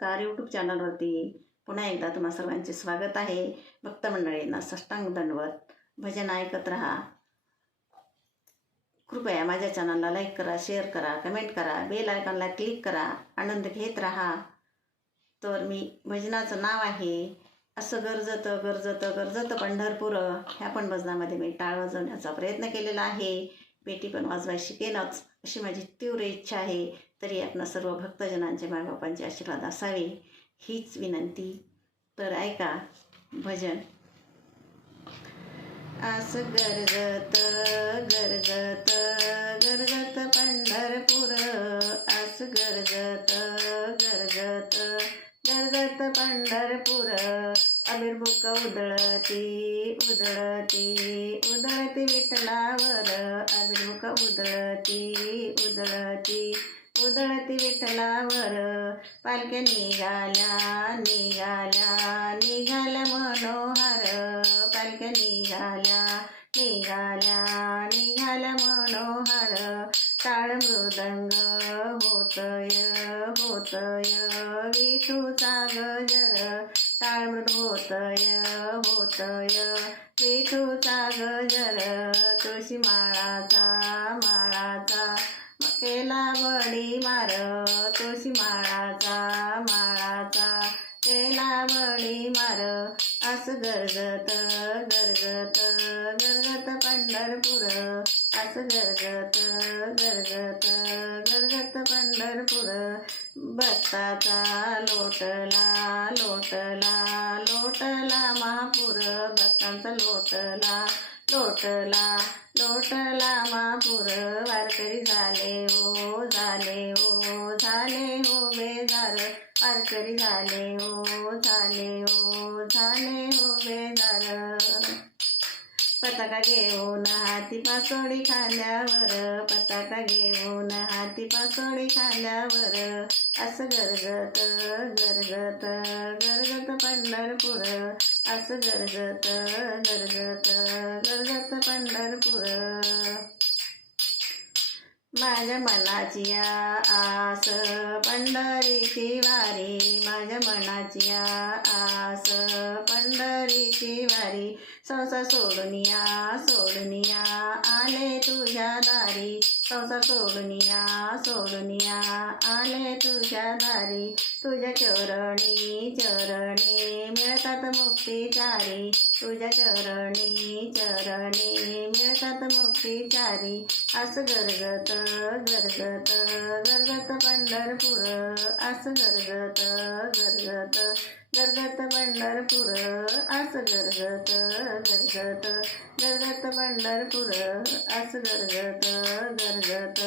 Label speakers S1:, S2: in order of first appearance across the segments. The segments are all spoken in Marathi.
S1: कार यूट्यूब चॅनलवरती पुन्हा एकदा तुम्हा सर्वांचे स्वागत आहे. भक्त मंडळींना सष्टांग दंडवत. भजन ऐकत राहा. कृपया माझ्या चॅनलला लाईक करा शेअर करा कमेंट करा बेल आयकॉनला क्लिक करा आनंद घेत राहा. तर मी भजनाचं नाव आहे असं गरजतं गरजतं गरजतं पंढरपूर. ह्या पण भजनामध्ये मी टाळ वाजवण्याचा प्रयत्न केलेला आहे. पेटी पण वाजवाय शिकेनच अशी माझी तीव्र इच्छा आहे तरी आपणा सर्व भक्तजनांचे मायबापांचे आशीर्वाद असावे हीच विनंती. तर ऐका भजन. आस गरजत गरजत गरजत पंढरपूर. आस गरजत गरजत गरजत पंढरपूर. अबिर्भुक उदळती उदळती उदळती विठ्ठलावर. अबिर्भुक उदळती उदळती उदळती विठ्ठलावर. पालख्या निघाल्या निघाल्या निघाल्या मनोहर. पालख्या निघाल्या निघाल्या निघाल्या मनोहर. टाळ मृदंग होतय होतय विठूचा गजर ताळमृत होतय. होतय विठूचा गजर तुळशी माळाचा. माळाचा केला बडी मार तुळशी माळाचा. माळाचा केला बडी मार अस गरजत गरजत गरजत पंढरपूर. असं गरगत गरगत गरगत पंढरपूर भक्ताचा लोटला लोटला लोटला महापूर. भक्तांचा लोटला लोटला लोटला महापूर. वारकरी झाले ओ झाले ओ झाले हो बेजार. वारकरी झाले ओ झाले ओ झाले हो बेजार. पताका घेऊन हाती पासोडी खांद्यावर पताका घेऊन हाती पासोडी खांद्यावर असं गरगत गरगत गरगत पंढरपूर असं गरगत गरगत गरगत पंढरपूर. माझ्या मनाची आस पंढरीची वारी माझ्या मनाची आस पंढरीची वारी संसार सोडूनिया सोडूनिया आले तुझ्या दारी. संसार सोडूनिया सोडूनिया आले तुझ्या दारी. तुझ्या चरणी चरणी मिळतात मुक्तीचारी तुझ्या चरणी चरणी मिळतात मुक्तीचारी असं गरगत गरगत गरगत पंढरपूर. असं गरगत गरगत गरगत पंढरपूर. असं गरगत गरगत गरगत पंढरपूर. असं गरगत गरगत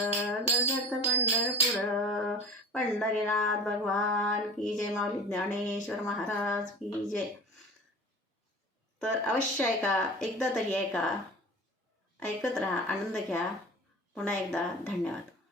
S1: गरगत पंढरपूर. पंढरीनाथ भगवान की जय माऊली ज्ञानेश्वर महाराज की जय. तर अवश्य ऐका एकदा तरी ऐका ऐकत राहा आनंद घ्या. पुन्हा एकदा धन्यवाद.